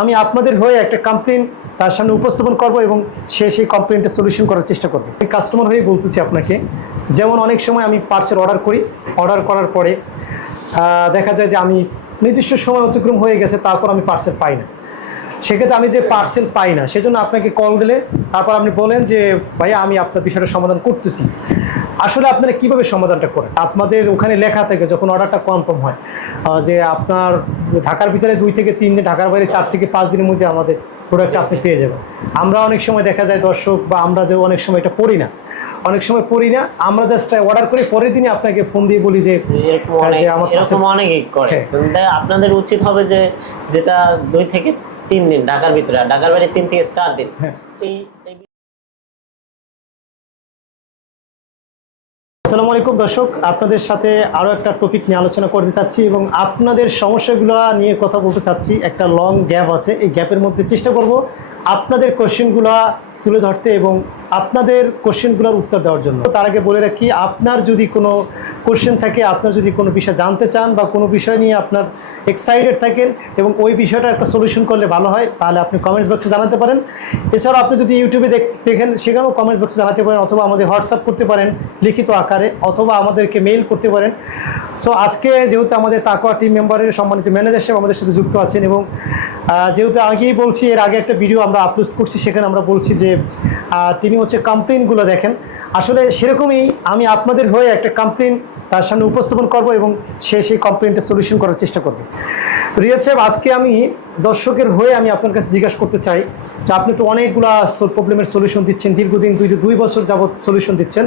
আমি আপনাদের হয়ে একটা কমপ্লেন তার সামনে উপস্থাপন করব এবং সে সেই কমপ্লেনটা সলিউশন করার চেষ্টা করবে। আমি কাস্টমার হয়ে বলতেছি আপনাকে, যেমন অনেক সময় আমি পার্সেল অর্ডার করি অর্ডার করার পরে দেখা যায় যে আমি নির্দিষ্ট সময় অতিক্রম হয়ে গেছে, তারপর আমি পার্সেল পাই না। সেক্ষেত্রে আমি যে পার্সেল পাই না, সেজন্য আপনাকে কল দিলে, তারপর আপনি বলেন যে, ভাইয়া, আমি আপনার বিষয়টা সমাধান করতেছি। আসলে আপনারা কীভাবে সমাধানটা করেন আপনাদের ওখানে লেখা থাকে যখন অর্ডারটা কনফার্ম হয় যে আপনার ঢাকার ভিতরে দুই থেকে তিন দিন ঢাকার বাইরে চার থেকে পাঁচ দিনের মধ্যে আমাদের প্রোডাক্ট আপনি পেয়ে যাবেন আমরা অনেক সময় দেখা যায় দর্শক বা আমরা যে অনেক সময় এটা পড়ি না অনেক সময় পড়ি না আমরা জাস্ট অর্ডার করি পরের দিনই আপনাকে ফোন দিয়ে বলি যে এরকম হ্যাঁ, অনেক করে হ্যাঁ। আপনাদের উচিত হবে যে যেটা দুই থেকে তিন দিন ঢাকার ভিতরে ঢাকার বাইরে তিন থেকে চার দিন হ্যাঁ। এই আসসালামু আলাইকুম দর্শক, আপনাদের সাথে আরও একটা টপিক নিয়ে আলোচনা করতে চাচ্ছি এবং আপনাদের সমস্যাগুলো নিয়ে কথা বলতে চাচ্ছি। একটা লং গ্যাপ আছে, এই গ্যাপের মধ্যে চেষ্টা করব আপনাদের কোশ্চেনগুলো তুলে ধরতে এবং আপনাদের কোশ্চেনগুলোর উত্তর দেওয়ার জন্য। তার আগে বলে রাখি, আপনার যদি কোনো কোশ্চেন থাকে, আপনার যদি কোনো বিষয় জানতে চান বা কোনো বিষয় নিয়ে আপনার এক্সাইটেড থাকেন এবং ওই বিষয়টা একটা সলিউশন করলে ভালো হয়, তাহলে আপনি কমেন্টস বক্সে জানাতে পারেন। এছাড়াও আপনি যদি ইউটিউবে দেখ, দেখেন, সেখানেও কমেন্টস বক্সে জানাতে পারেন অথবা আমাদের হোয়াটসঅ্যাপ করতে পারেন লিখিত আকারে, অথবা আমাদেরকে মেইল করতে পারেন। সো আজকে যেহেতু আমাদের তাকোয়া টিম মেম্বারের সম্মানিত ম্যানেজার সাহেব আমাদের সাথে যুক্ত আছেন এবং যেহেতু আগেই বলছি, এর আগে একটা ভিডিও আমরা আপলোড করছি, সেখানে আমরা বলছি যে তিনি হচ্ছে কমপ্লেনগুলো দেখেন। আসলে সেরকমই আমি আপনাদের হয়ে একটা কমপ্লেন তার সামনে উপস্থাপন করব এবং সে সেই কমপ্লেনটা সলিউশন করার চেষ্টা করবে। তো রিয়াজ সাহেব, আজকে আমি দর্শকের হয়ে আমি আপনার কাছে জিজ্ঞাসা করতে চাই যে, আপনি তো অনেকগুলা প্রবলেমের সলিউশন দিচ্ছেন, দীর্ঘদিন দুই দুই বছর যাবৎ সলিউশন দিচ্ছেন।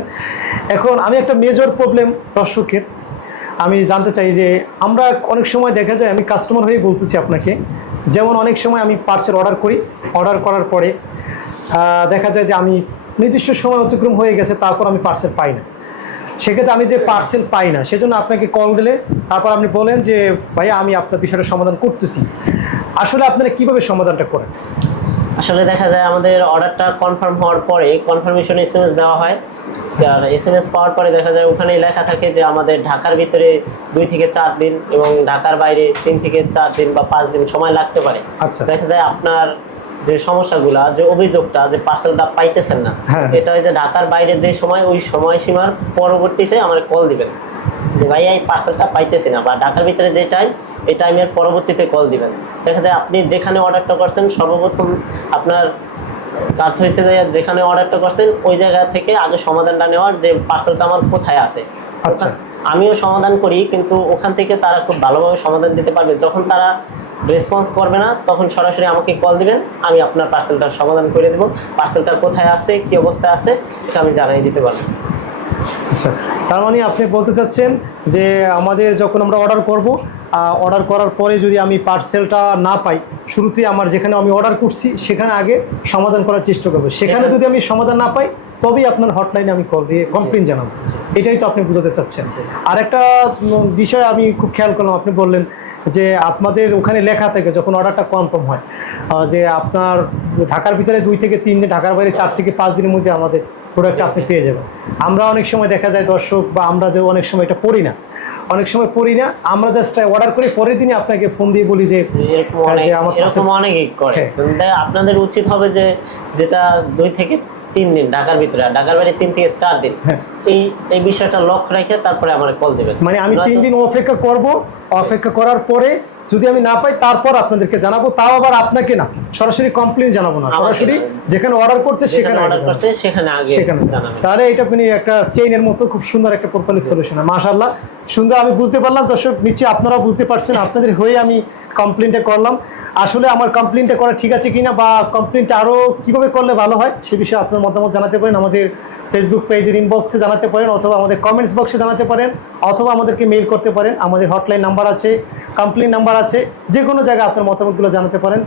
এখন আমি একটা মেজর প্রবলেম দর্শকের। আমি জানতে চাই যে, আমরা অনেক সময় দেখা যায়, আমি কাস্টমার হয়ে বলতেছি আপনাকে যেমন অনেক সময় আমি পার্সেল অর্ডার করি অর্ডার করার পরে দেখা যায় যে আমি নির্দিষ্ট সময় অতিক্রম হয়ে গেছে, তারপর আমি পার্সেল পাই না। সেক্ষেত্রে আমি যে পার্সেল পাই না, সেজন্য আপনাকে কল দিলে, তারপর আপনি বলেন যে, ভাইয়া, আমি আপনার বিষয়টা সমাধান করতেছি। আসলে আপনারা কীভাবে সমাধানটা করেন? আসলে দেখা যায় আমাদের অর্ডারটা কনফার্ম হওয়ার পরে কনফার্মেশন এস এম এস দেওয়া হয় এস এম এস পাওয়ার পরে দেখা যায় ওখানে লেখা থাকে যে আমাদের ঢাকার ভিতরে দুই থেকে চার দিন এবং ঢাকার বাইরে তিন থেকে চার দিন বা পাঁচ দিন সময় লাগতে পারে আচ্ছা। দেখা যায় আপনার যে সমস্যাগুলা যে অভিযোগটা যে পার্সেলটা পাইতেছেন না হ্যাঁ। এটা হয় যে ঢাকার বাইরে যে সময় ওই সময়সীমার পরবর্তীতে আমার কল দিবেন যে ভাই এই পার্সেলটা পাইতেছি না বা ঢাকার ভিতরে যে টাইম এই টাইমের পরবর্তীতে কল দিবেন। দেখা যায় আপনি যেখানে অর্ডারটা করছেন সর্বপ্রথম আপনার কাজ হয়েছে যে যেখানে অর্ডারটা করছেন ওই জায়গা থেকে আগে সমাধানটা নেওয়ার যে পার্সেলটা আমার কোথায় আছে। আচ্ছা। আমিও সমাধান করি কিন্তু ওখান থেকে তারা খুব ভালোভাবে সমাধান দিতে পারবে। যখন তারা রেসপন্স করবে না তখন সরাসরি আমাকে কল দিবেন আমি আপনার পার্সেলটার সমাধান করে দেবো। পার্সেলটা কোথায় আছে কি অবস্থায় আছে এটা আমি জানাই দিতে পারব। আচ্ছা। তার মানে আপনি বলতে চাচ্ছেন যে আমাদের যখন আমরা অর্ডার করব অর্ডার করার পরে যদি আমি পার্সেলটা না পাই শুরুতেই আমার যেখানে আমি অর্ডার করছি সেখানে আগে সমাধান করার চেষ্টা করব। সেখানে যদি আমি সমাধান না পাই তবেই আপনার হটলাইনে আমি কল দিয়ে কমপ্লেন জানাব। এটাই তো আপনি বোঝাতে চাচ্ছেন। জি। আর একটা বিষয় আমি খুব খেয়াল করলাম আপনি বললেন যে আপনাদের ওখানে লেখা থাকে যখন অর্ডারটা কনফার্ম হয় যে আপনার ঢাকার ভিতরে দুই থেকে তিন দিন ঢাকার বাইরে চার থেকে পাঁচ দিনের মধ্যে আমাদের প্রোডাক্ট আপনি পেয়ে যাবেন। আমরা অনেক সময় দেখা যায় দর্শক বা আমরা যে অনেক সময় এটা পড়ি না অনেক সময় পড়ি না আমরা জাস্ট অর্ডার করে পরের দিনই আপনাকে ফোন দিয়ে বলি যে এরকম হ্যাঁ, অনেকেই করে হ্যাঁ। আপনাদের উচিত হবে যে যেটা দুই থেকে তিন দিন ঢাকার ভিতরে ঢাকার বাইরে তিন থেকে চার দিন হ্যাঁ। এই এই বিষয়টা লক্ষ্য রেখে তারপরে আমার কল দেবেন মানে আমি তিন দিন অপেক্ষা করব অপেক্ষা করার পরে যদি আমি না পাই তারপর আপনাদেরকে জানাব। তাও আবার আপনাকে না সরাসরি কমপ্লেন জানাব না। সরাসরি যেখানে অর্ডার করছে সেখানে সেখানে তাহলে এটা আপনি একটা চেইনের মতো খুব সুন্দর একটা কোম্পানির সলিউশন মাশাল্লাহ সুন্দর আমি বুঝতে পারলাম। দর্শক নিশ্চয়ই আপনারাও বুঝতে পারছেন। আপনাদের হয়ে আমি কমপ্লেনটা করলাম। আসলে আমার কমপ্লেনটা করা ঠিক আছে কিনা বা কমপ্লেনটা আরও কীভাবে করলে ভালো হয় সে বিষয়ে আপনার মতামত জানাতে পারেন। আমাদের ফেসবুক পেজের ইনবক্সে জানাতে পারেন অথবা আমাদের কমেন্টস বক্সে জানাতে পারেন অথবা আমাদেরকে মেইল করতে পারেন। আমাদের হটলাইন নাম্বার আছে কমপ্লেন নাম্বার আছে যে কোনো জায়গায় আপনার মতামতগুলো জানাতে পারেন।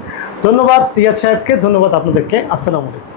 ধন্যবাদ রিয়াজ সাহেবকে, ধন্যবাদ আপনাদেরকে। আসসালামু আলাইকুম।